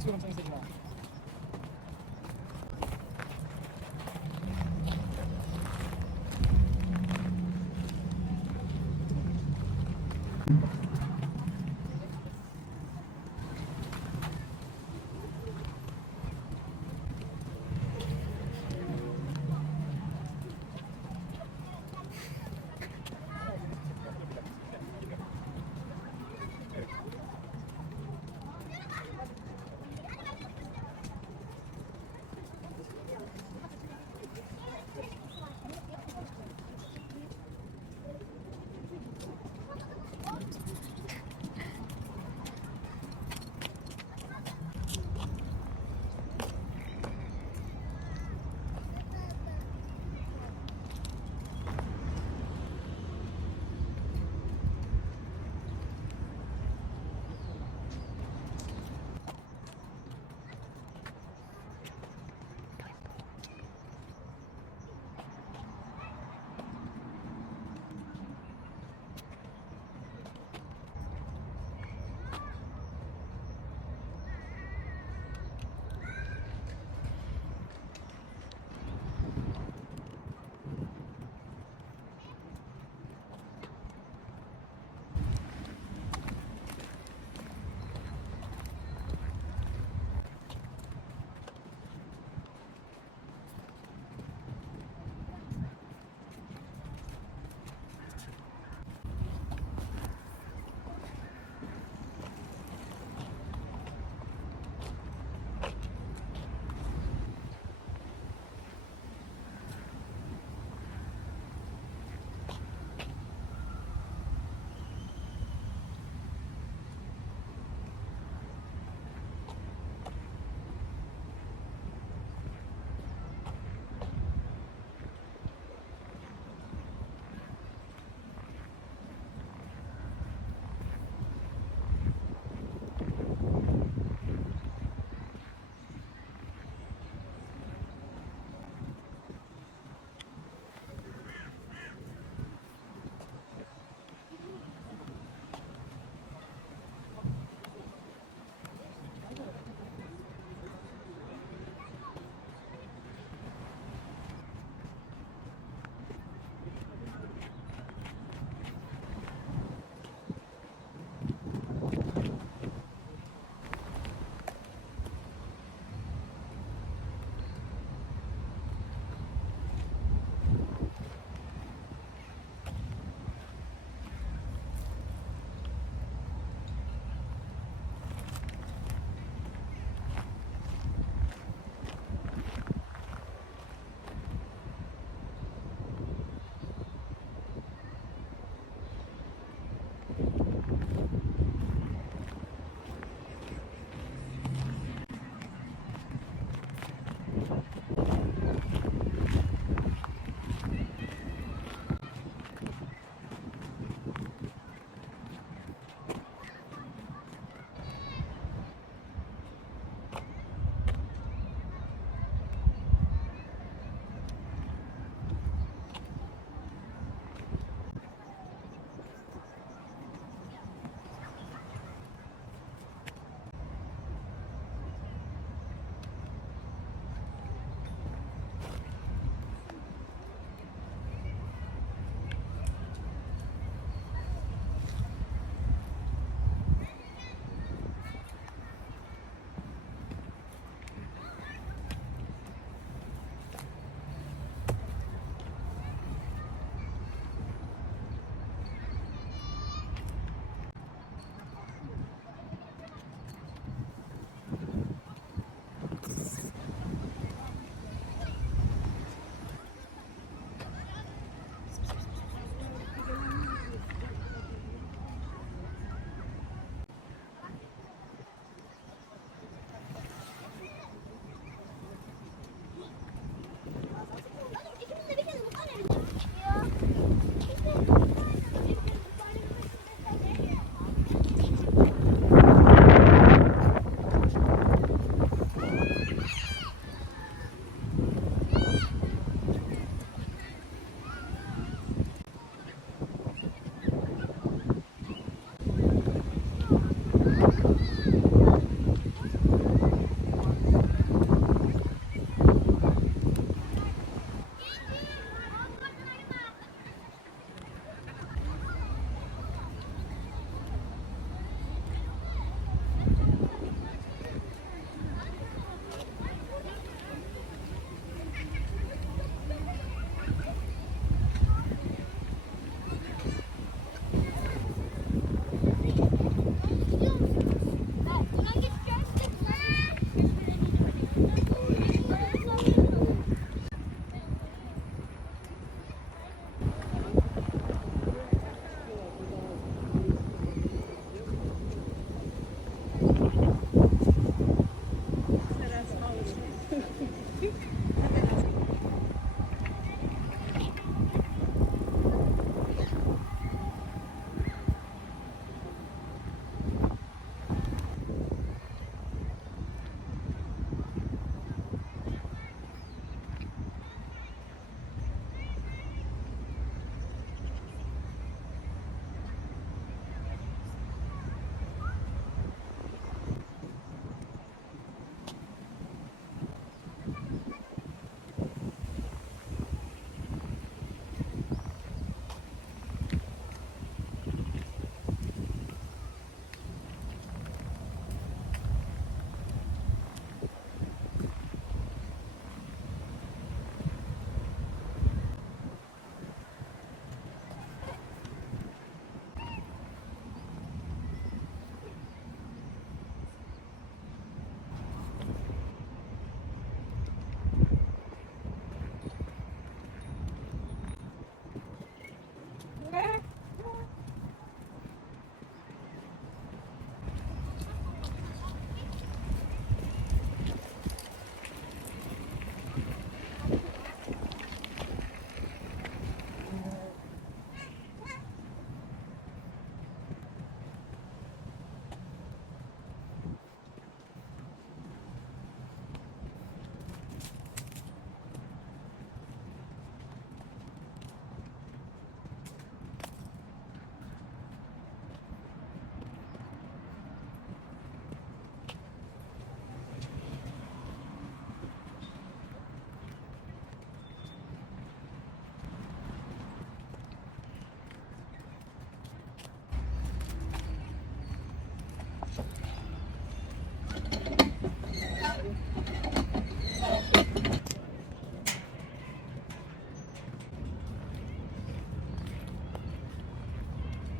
తీసుకున్నాం sir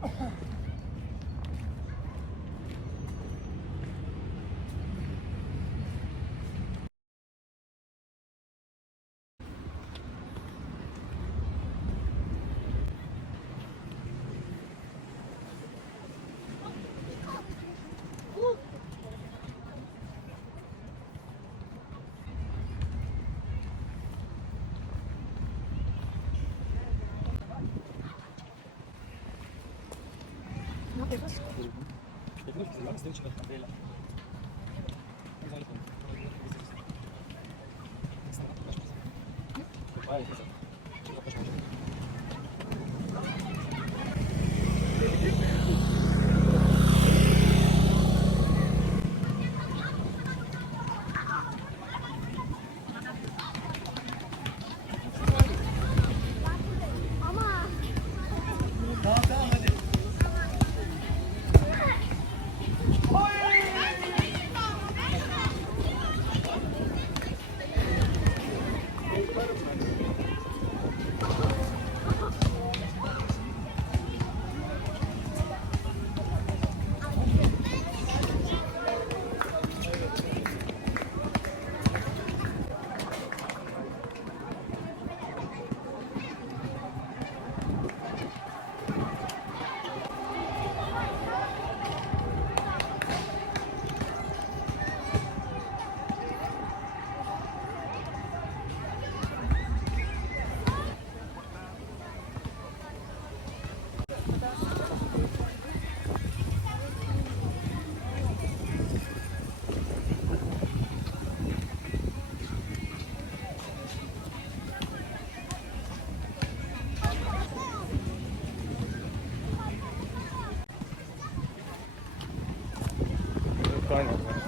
Oh. Ich will nicht, wie lange es den Schritt am Wähler. incredible. point.